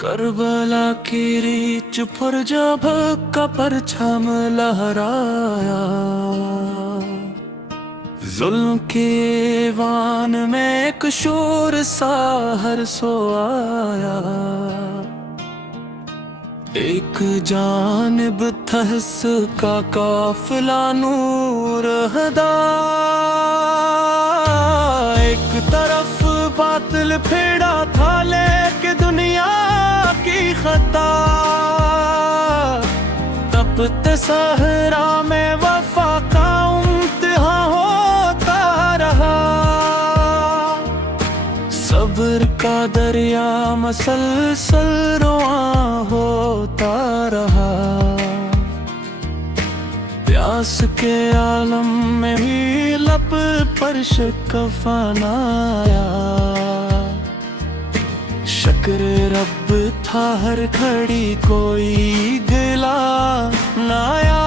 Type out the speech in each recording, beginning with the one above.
Karbala की reach पर जब का परछाम लहराया, जुल्म के वान में एक शोर सा हर सो आया। एक जानिब थहस का काफिला नूर हदा, एक तरफ बातिल फेड़ा था लेके दुनिया की खता। तपते सहरा में वफा का इम्तिहान होता रहा, सब्र का दरिया मसलसल रुआं होता रहा। प्यास के आलम में भी लब पर शिकफ़न आया। शुक्र रब था हर घड़ी कोई गिला न आया।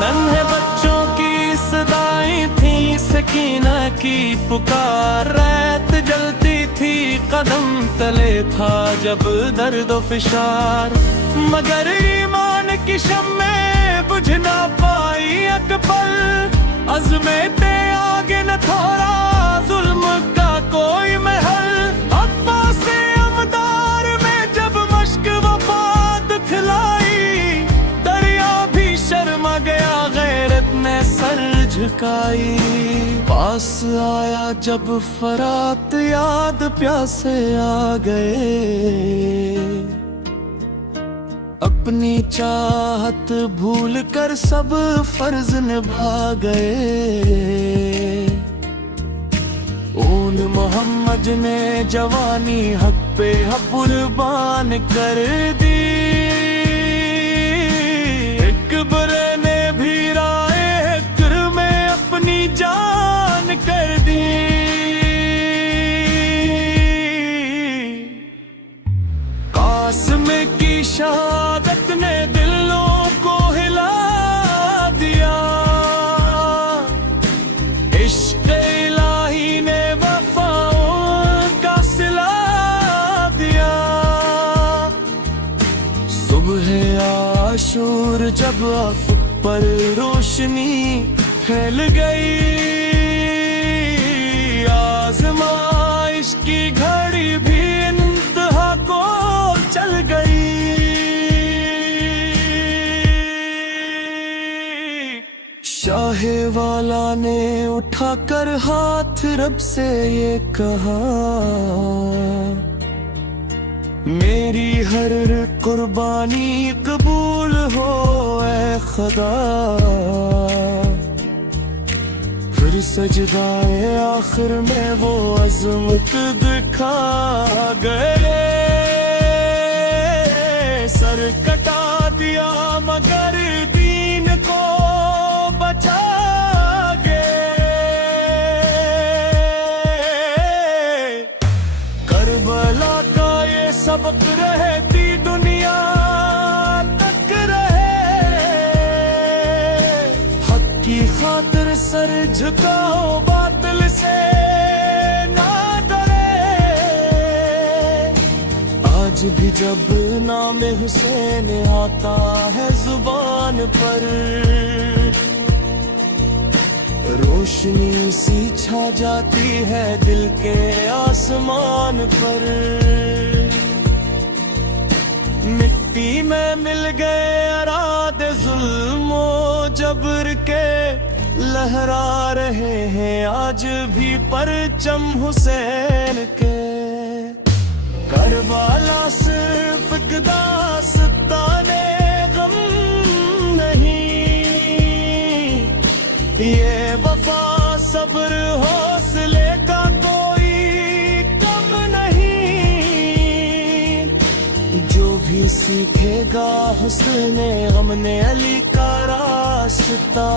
नन्हे बच्चों की सदाएं थी, सकीना की पुकार, रैत जलती थी कदम तले था जब दर्द व फिशार। मगर ईमान की शम्में बुझ ना पाई अकबल, अज़्मे ते आगे न थोड़ा जुल्म का कोई महल। अब्बा से अमदार में जब मश्क वफा दिखलाई, दरिया भी शर्मा गया गैरत ने सर झुकाई। पास आया जब फरात याद प्यासे आ गए, अपनी चाहत भूल कर सब फर्ज निभा गए। ऊन मोहम्मद ने जवानी हक पे कुर्बान कर दी, इकबर ने भी राए हक में अपनी जान कर दी। कासिम की शहादत ने दिलों को हिला दिया, इश्क़ इलाही ने वफ़ाओं का सिला दिया। सुबह आशूर जब अफ़क़ पर रोशनी फैल गई, आज़माइश की घड़ी भी इंतहा को चल गई। शाहे वाला ने उठाकर हाथ रब से ये कहा, मेरी हर कुर्बानी कबूल हो ऐ खुदा। फिर सजदाए आखिर में वो अज़मत दिखा गए। सर कटा दिया मगर दीन को बचा गए। करबला का ये सबक रहती दुनिया तक रहे, हक की खातिर सर झुकाओ बातिल से ना डरे। आज भी जब नाम हुसैन आता है जुबान पर, रोशनी सी छा जाती है दिल के आसमान पर। मिट्टी में मिल गए अरादे जुल्म जबर के, लहरा रहे हैं आज भी परचम हुसैन के। करबला सिर्फ एक दास्ताने गम नहीं, ये वफा सब्र हौसले का कोई कम नहीं। जो भी सीखेगा हुस्ने गम ने अली का रास्ता,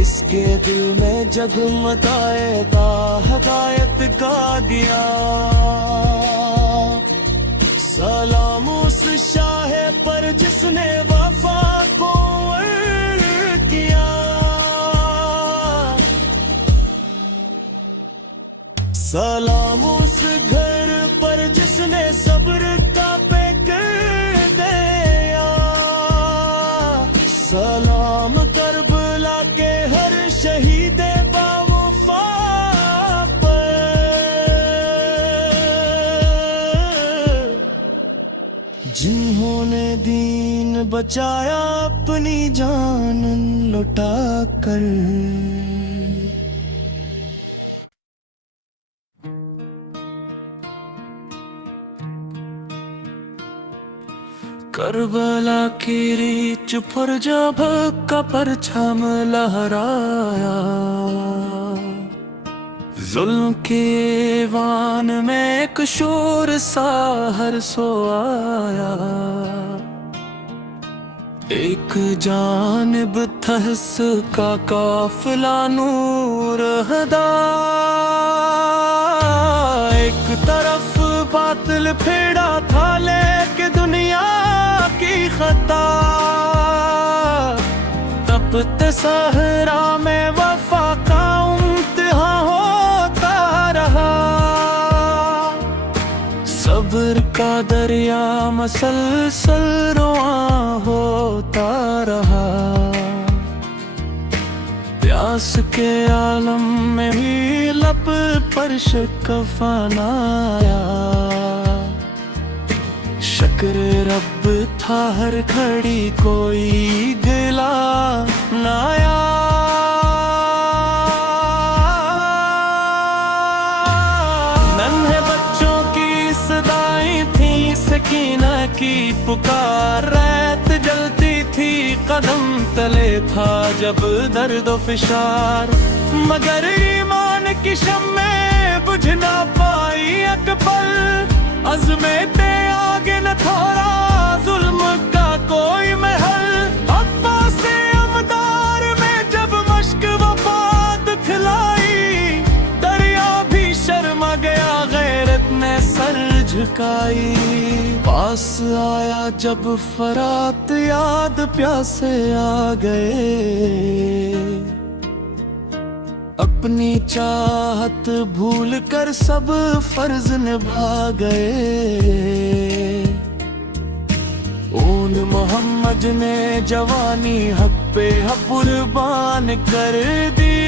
इसके दिल में जगमगाएगा हदायत का दिया। सलाम उस शाह पर जिसने वफा को किया, सलाम उस घर पर जिसने सब्र का पैकर दिया, सलाम करबला के हर शहीद बावफा पर, जिन्होंने दीन बचाया अपनी जान लुटा कर। करबला की रीच पर जब का परछम लहराया, जुल्म के वान में एक शोर सा हर सो आया। एक जानिब थहस का काफिला नूर हदा, एक तरफ बातिल फेड़ा था लेके दुनिया की खता। तपते सहरा में वफा का इम्तिहान होता रहा, सब्र का दरिया मसलसल रुआं होता रहा। प्यास के आलम में भी लब पर शिकफ़न आया, शुक्र रब था हर घड़ी कोई गिला न आया। नन्हे बच्चों की सदाएं थी, सकीना की पुकार, रैत जलती थी कदम तले था जब दर्द व फिशार। मगर ईमान की शम्में बुझ ना पाई अकबल, अज़्मे ते आगे न थोड़ा जुल्म का कोई महल। अब्बास से अमदार में जब मश्क वफा दिखलाई, दरिया भी शर्मा गया गैरत ने सर झुकाई। पास आया जब फरात याद प्यासे आ गए, अपनी चाहत भूल कर सब फर्ज निभा गए। ऊन मोहम्मद ने जवानी हक पे कुर्बान कर दी,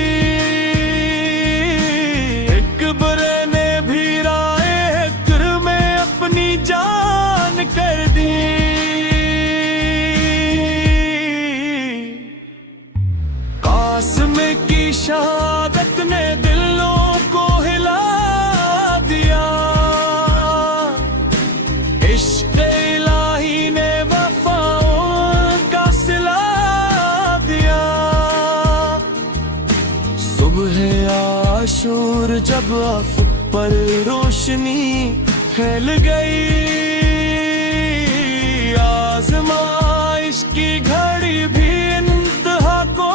इकबर ने भी राए हक़ में अपनी जान कर दी। कासिम की शहादत ने दिलों को हिला दिया, इश्क़ इलाही ने वफ़ाओं का सिला दिया। सुबह आशूर जब अफ़क़ पर रोशनी फैल गई, आज़माइश की घड़ी भी इंतहा को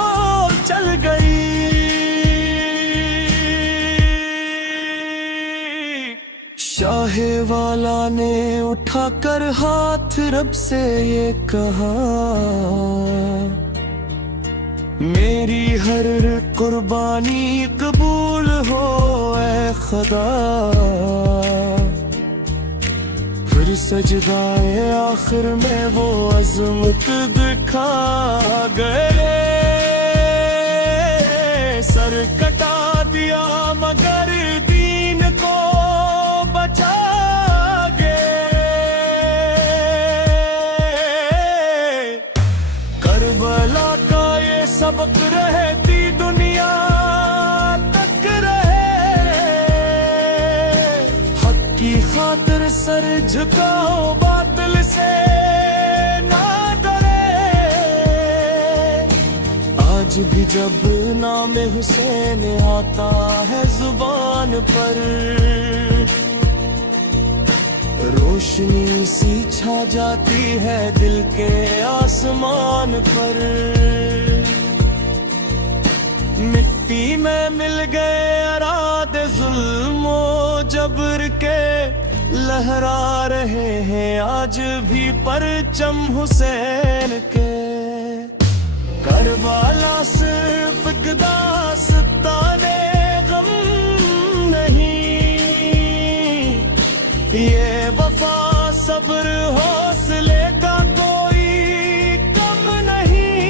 चल गई। शाहे वाला ने उठाकर हाथ रब से ये कहा, मेरी हर कुर्बानी कबूल हो ऐ खुदा। फिर सजदाए आखिर में वो अज़मत दिखा गए, सर कटा दिया मगर दीन को बचा गए। करबला का ये सबक रहती दुनिया तक रहे, हक की खातिर सर झुकाओ बातिल से ना डरे। आज भी जब नाम हुसैन आता है जुबान पर, रोशनी सी छा जाती है दिल के आसमान पर। मिट्टी में मिल गए अरादे जुल्म जबर के, लहरा रहे हैं आज भी परचम हुसैन के। करबला सिर्फ दास्ताने गम नहीं, ये वफा सब्र हौसले का कोई कम नहीं,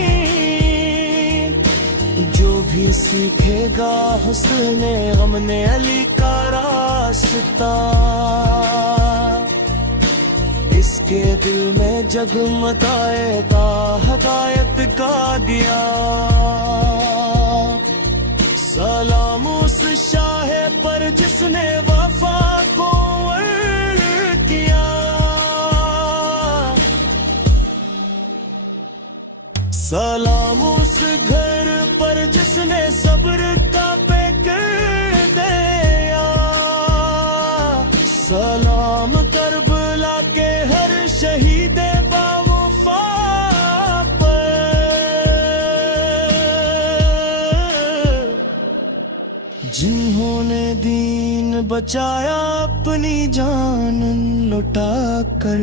जो भी सीखेगा हुस्ने हमने अली का रास्ता, इसके दिल में जगमगाएगा हदायत का दिया। सलाम उस शाह पर जिसने वफा को वर्द किया, सलाम उस घर पर जिसने सब्र का पैकर दिया, सलाम करबला के हर शहीद बावफा पर, जिन्होंने दीन बचाया अपनी जान लुटा कर।